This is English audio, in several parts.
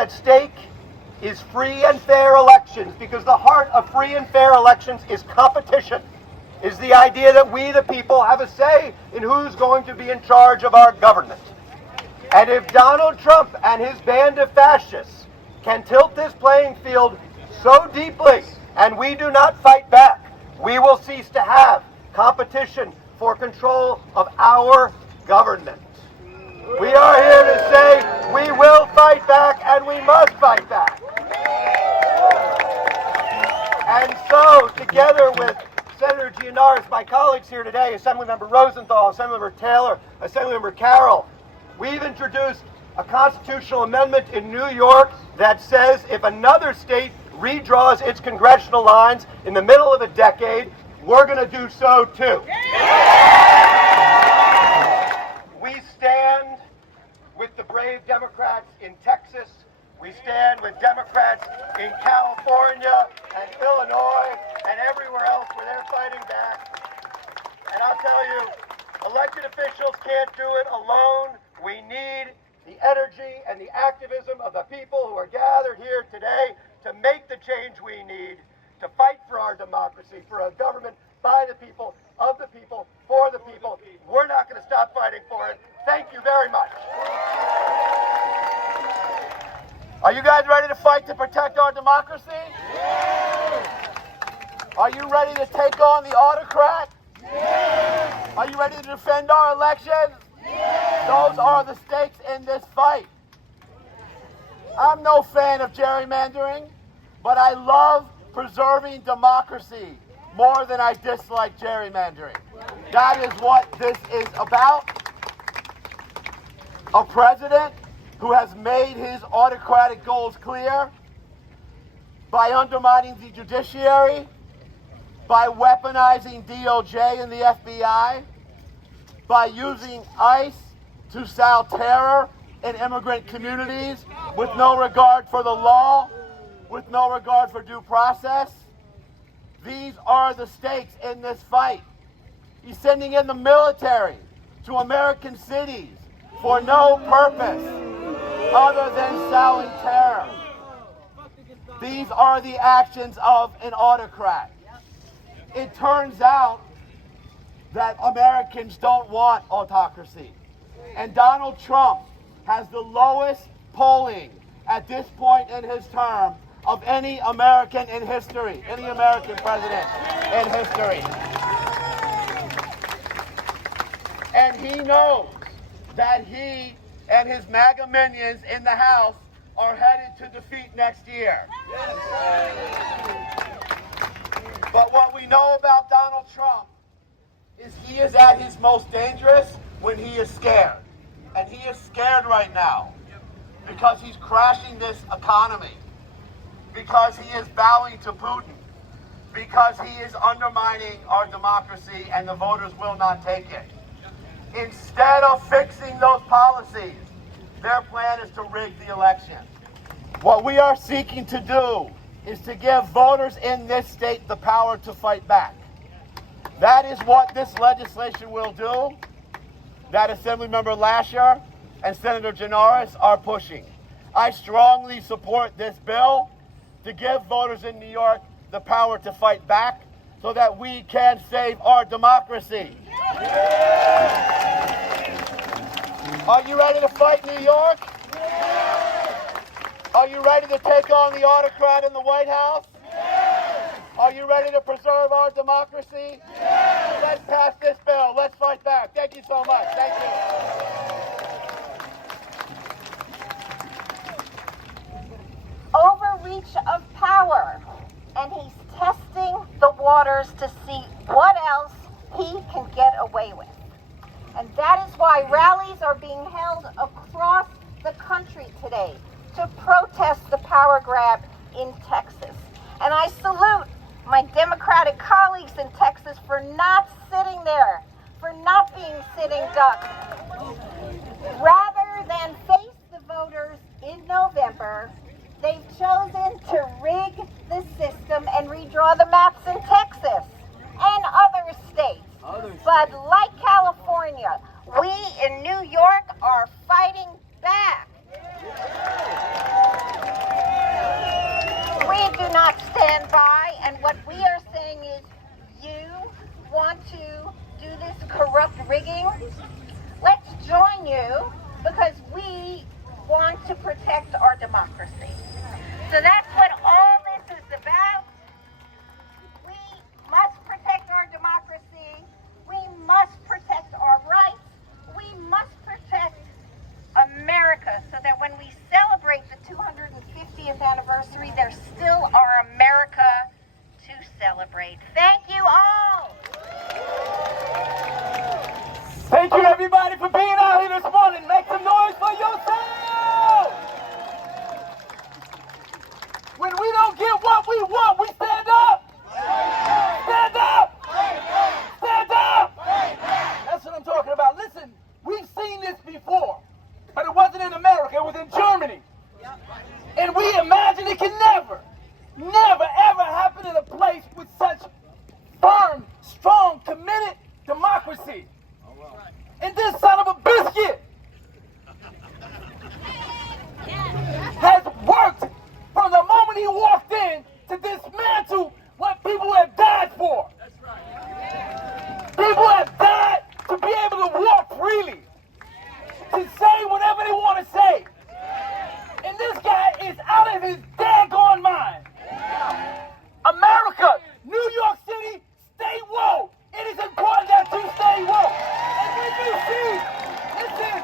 at stake is free and fair elections, because the heart of free and fair elections is competition, is the idea that we, the people, have a say in who's going to be in charge of our government. And if Donald Trump and his band of fascists can tilt this playing field so deeply and we do not fight back, we will cease to have competition for control of our government. We are here to say we will fight back and we must fight back. And so, together with Senator Gennari, my colleagues here today, Assemblymember Rosenthal, Assemblymember Taylor, Assemblymember Carroll, we've introduced a constitutional amendment in New York that says if another state redraws its congressional lines in the middle of a decade, we're going to do so too. We stand with the brave Democrats in Texas. We stand with Democrats in California and Illinois and everywhere else where they're fighting back. And I'll tell you, elected officials can't do it alone. We need the energy and the activism of the people who are gathered here today to make the change we need to fight for our democracy, for a government by the people, of the people, for the people. We're not going to stop fighting for it. Thank you very much. Are you guys ready to fight to protect our democracy? Yeah. Are you ready to take on the autocrat? Yeah. Are you ready to defend our elections? Yeah. Those are the stakes in this fight. I'm no fan of gerrymandering, but I love preserving democracy more than I dislike gerrymandering. That is what this is about. A president who has made his autocratic goals clear by undermining the judiciary, by weaponizing DOJ and the FBI, by using ICE to sow terror in immigrant communities with no regard for the law, with no regard for due process. These are the stakes in this fight. He's sending in the military to American cities for no purpose other than sowing terror. These are the actions of an autocrat. It turns out that Americans don't want autocracy. And Donald Trump has the lowest polling at this point in his term of any American in history, any American president in history. And he knows that he and his MAGA minions in the House are headed to defeat next year. But what we know about Donald Trump is he is at his most dangerous when he is scared. And he is scared right now because he's crashing this economy, because he is bowing to Putin, because he is undermining our democracy and the voters will not take it. Instead of fixing those policies, their plan is to rig the election. What we are seeking to do is to give voters in this state the power to fight back. That is what this legislation will do, that Assemblymember Lasher and Senator Gennari are pushing. I strongly support this bill to give voters in New York the power to fight back so that we can save our democracy. Are you ready to fight New York? Are you ready to take on the autocrat in the White House? Are you ready to preserve our democracy? Let's pass this bill. Let's fight back. Thank you so much. Thank you. Overreach of power, and he's testing the waters to see what else he can get away with. And that is why rallies are being held across the country today to protest the power grab in Texas. And I salute my Democratic colleagues in Texas for not sitting there, for not being sitting ducks. Rather than face the voters in November, they've chosen to rig the system and redraw the maps in Texas and other states. But like California, we in New York are fighting back. So that's what all this is about. We must protect our democracy. We must protect our rights. We must protect America so that when we celebrate the 250th anniversary, there's still our America to celebrate. Thank you all. Thank you, everybody, for being out here this morning. Make some noise for yourselves. When we don't get what we want, we stand up. Stand up. Stand up. That's what I'm talking about. Listen, we've seen this before, but it wasn't in America. It was in Germany. And we imagine it can never, ever happen in a place with such firm, strong, committed democracy. And this son of a biscuit has worked from the moment he walked in to dismantle what people have died for. People have died to be able to walk freely, to say whatever they want to say. And this guy is out of his daggone mind. America, New York City, stay woke. It is important that you stay woke. And when you see, listen.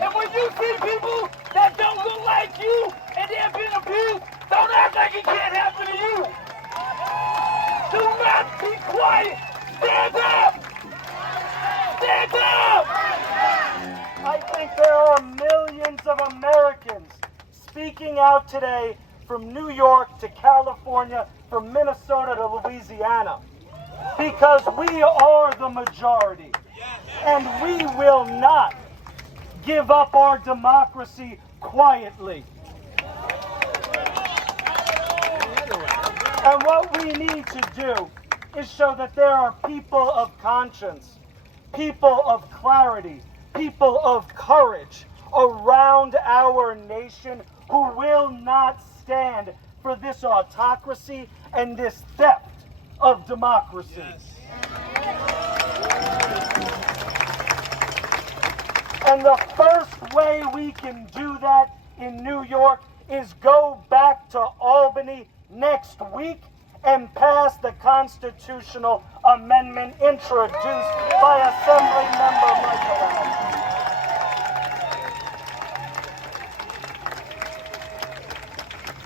And when you see people that don't look like you and they're being abused, don't act like it can't happen to you. Do not be quiet. Stand up. Stand up. I think there are millions of Americans speaking out today from New York to California, from Minnesota to Louisiana, because we are the majority, and we will not give up our democracy quietly. And what we need to do is show that there are people of conscience, people of clarity, people of courage around our nation who will not stand for this autocracy and this theft of democracy. And the first way we can do that in New York is go back to Albany next week and pass the constitutional amendment introduced by Assembly Member Michael Anno.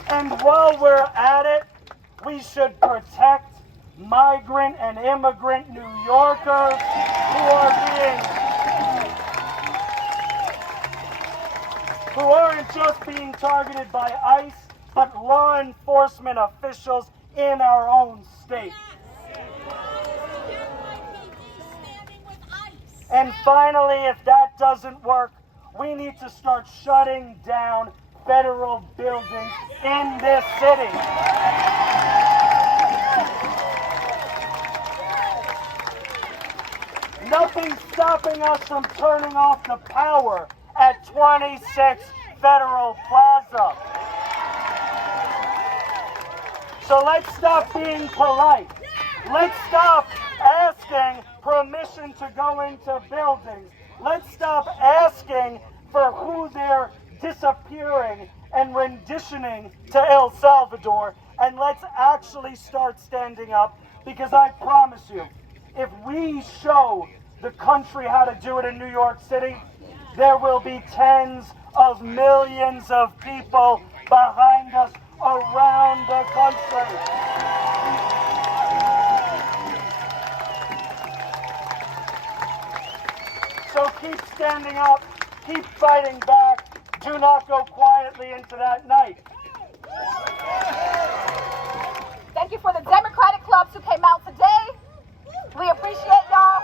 And while we're at it, we should protect migrant and immigrant New Yorkers who aren't just being targeted by ICE, but law enforcement officials in our own state. And finally, if that doesn't work, we need to start shutting down federal buildings in this city. Nothing's stopping us from turning off the power at 26 Federal Plaza. So let's stop being polite. Let's stop asking permission to go into buildings. Let's stop asking for who they're disappearing and renditioning to El Salvador, and let's actually start standing up, because I promise you, if we show the country how to do it in New York City, there will be tens of millions of people behind us around the country. So keep standing up, keep fighting back. Do not go quietly into that night. Thank you for the Democratic clubs who came out today. We appreciate y'all.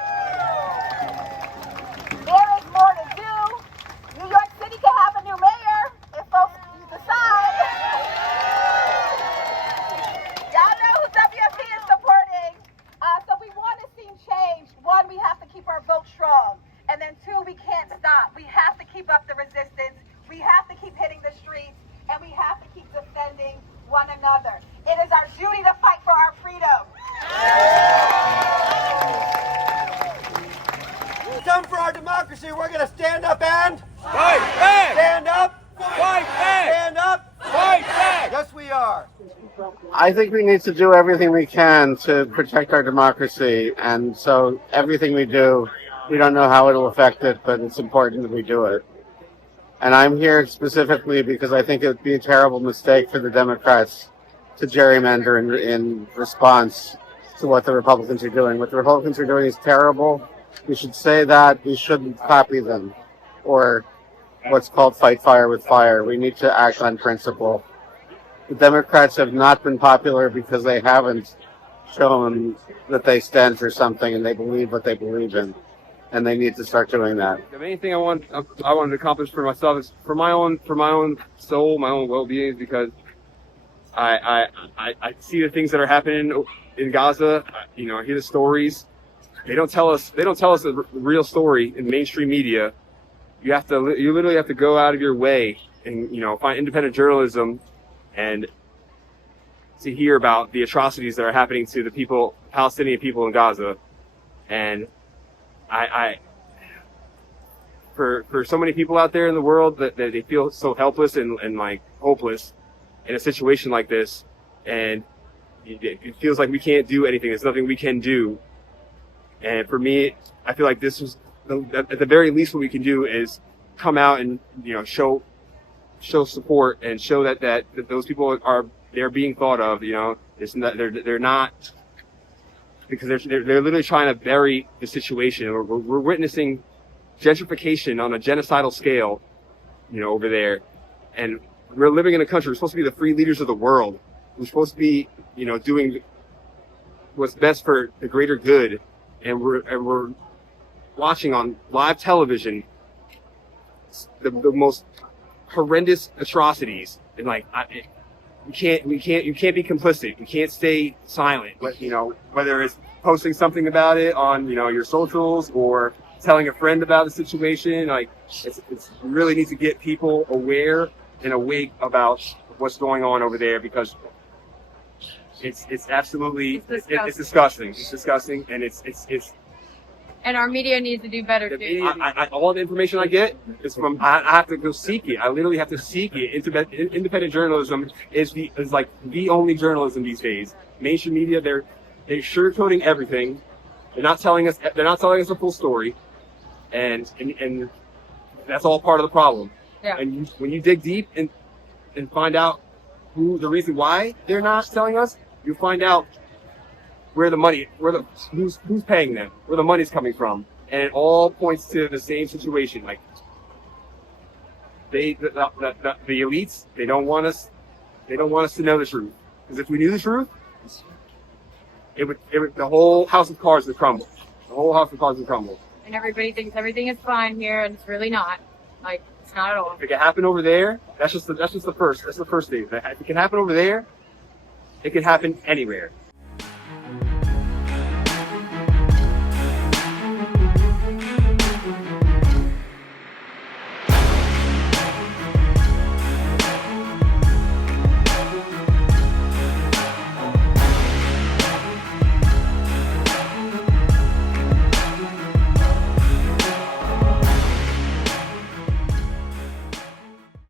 There is more to do. New York City can have a new mayor if folks decide. Y'all know who WFP is supporting. So we want to see change. One, we have to keep our vote strong. And then two, we can't stop. We have to keep up the resistance. We have to keep hitting the streets. And we have to keep defending one another. It is our duty to fight for our freedom. Come for our democracy. We're going to stand up and fight back! Stand up, Fight back! Stand up, Fight back! Yes, we are. I think we need to do everything we can to protect our democracy, and so everything we do, we don't know how it'll affect it, but it's important that we do it. And I'm here specifically because I think it would be a terrible mistake for the Democrats to gerrymander in response to what the Republicans are doing. What the Republicans are doing is terrible. We should say that. We shouldn't copy them, or what's called fight fire with fire. We need to act on principle. The Democrats have not been popular because they haven't shown that they stand for something and they believe what they believe in, and they need to start doing that. The main thing I wanted to accomplish for myself is for my own soul, my own well-being, because I see the things that are happening in Gaza. You know, I hear the stories. They don't tell us the real story in mainstream media. You literally have to go out of your way and, you know, find independent journalism and to hear about the atrocities that are happening to the people, Palestinian people in Gaza. And for so many people out there in the world that they feel so helpless and like hopeless in a situation like this, and it feels like we can't do anything. There's nothing we can do. And for me, I feel like this was at the very least what we can do is come out and, you know, show support and show that those people they're being thought of. You know, they're not, because they're literally trying to bury the situation. We're witnessing gentrification on a genocidal scale, you know, over there, and we're living in a country. We're supposed to be the free leaders of the world. We're supposed to be, you know, doing what's best for the greater good, and we're watching on live television the most horrendous atrocities, and like you can't be complicit. You can't stay silent. But, you know, whether it's posting something about it on, you know, your socials or telling a friend about the situation, like it really needs to get people aware and awake about what's going on over there, because it's absolutely it's disgusting. It's disgusting, and it's and our media needs to do better too. All the information I get is from, I have to go seek it. I literally have to seek it. Independent journalism is like the only journalism these days. Mainstream media, they're sugarcoating everything. They're not telling us the full story, and that's all part of the problem. Yeah. And when you dig deep and find out the reason why they're not telling us, you find out who's paying them, where the money's coming from, and it all points to the same situation. Like the elites, they don't want us to know the truth, because if we knew the truth, the whole house of cards would crumble. The whole house of cards would crumble. And everybody thinks everything is fine here, and it's really not. Like, it's not at all. If it can happen over there, that's the first thing. If it can happen over there, it can happen anywhere.